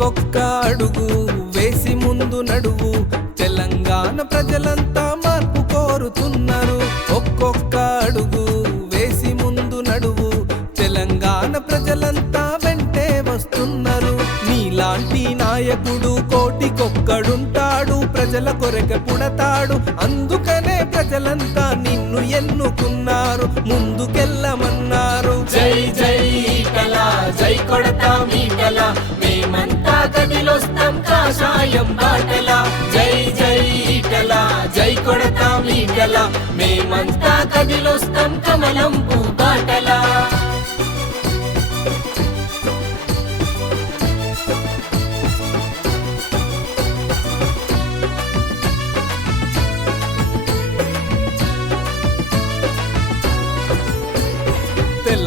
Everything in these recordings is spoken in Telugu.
ఒక్కొక్క అడుగు వేసి ముందు నడువు. తెలంగాణ ప్రజలంతా మార్పు కోరుతున్నారు. ఒక్కొక్క అడుగు వేసి ముందు నడువు. తెలంగాణ ప్రజలంతా వెంటే వస్తున్నారు. నీలాంటి నాయకుడు కోటికొక్కడుంటాడు. ప్రజల కొరక పుడతాడు. అందుకనే ప్రజలంతా నిన్ను ఎన్నుకున్నారు. ముందుకెళ్ళమన్నారు. జై జై కళ జై కొడతా మీ మేమంతా కదిలొస్తాం కాషాయం బాటల. జై జై ఈటల జై కొడతాం ఈటల మేమంతా కదిలొస్తాం కమలం పూ బాటలా.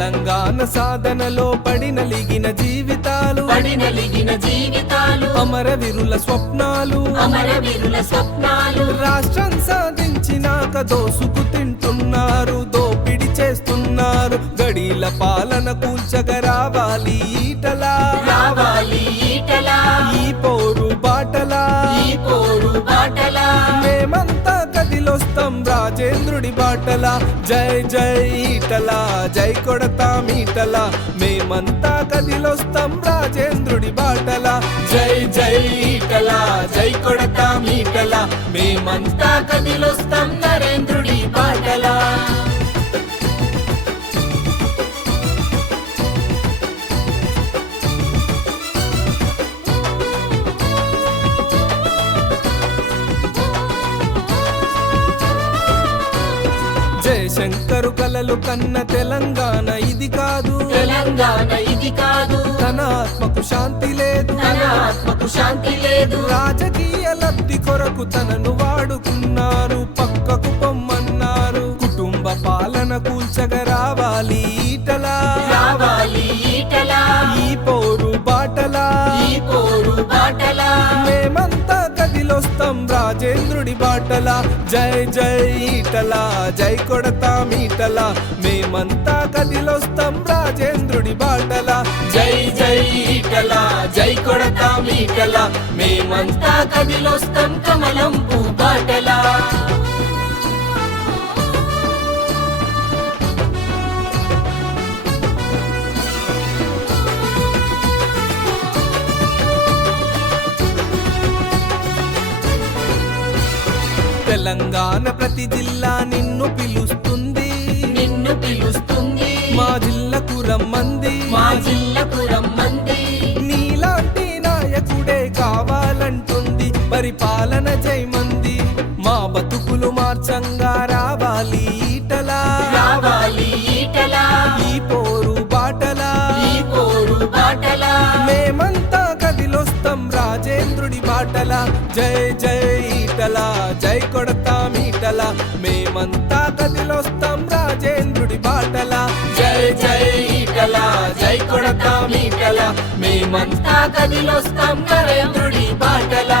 తెలంగాణ సాధనలో పడినలిగిన జీవితాలు. పడినలిగిన జీవితాలు. అమరవీరుల స్వప్నాలు. అమరవీరుల స్వప్నాలు. రాష్ట్రం సాధించినాక దోసుకు తింటున్నారు దోపిడి చేస్తున్నారు. గడీల పాలన కూల్చగ రావాలి ఈటలా. రావాలి ఈటల. ఈ పోరు బాటలా. ఈ పోరు బాటల. రాజేంద్రుడి జై జై ఈటల జై కొడతా మీటల మేమంతా కదిలొస్తాం రాజేంద్రుడి బాటల. జై జై ఈటల జై కొడతా మీటల మేమంతా కదిలొస్తాం జయశంకరు కలలు కన్న తెలంగాణ ఇది కాదు. తెలంగాణ ఇది కాదు. తన ఆత్మకు శాంతి లేదు. తన ఆత్మకు శాంతి లేదు. రాజకీయ లబ్ధి కొరకు తనను వాడుకున్నారు. పక్కకు పొమ్మన్నారు. కుటుంబ పాలన కూల్చగ రావాలి ఈటలా. రావాలి ఈటల. ఈ పోరు బాటలా. ఈ పోరు బాటల. మేమంతా కదిలొస్తాం రాజేంద్రుడి బాటలా. జై జై ఈటలా. జై మేమంతా మీటల మేమంతా కదిలొస్తాం రాజేంద్రుడి బాటల. జై జై ఈటల జై కొడతా మీటల మేమంతా కదిలొస్తాం కమలం పూ బాటల. తెలంగాణ ప్రతి జిల్లా నిన్న మార్చంగా రావాలి ఈటలా. రావాలి ఈటల. ఈ పోరు బాటలా. ఈ పోరు బాటల. మేమంతా కదిలొస్తాం రాజేంద్రుడి బాటలా. జై జై ఈటలా జై కొడతాం ఈటలా. మేమంతా కదిలొస్తాం రాజేంద్రుడి బాటలా. జై జై ఈటల జై కొడతా మీటల మేమంతా కదిలొస్తాం నరేంద్రుడి బాటల.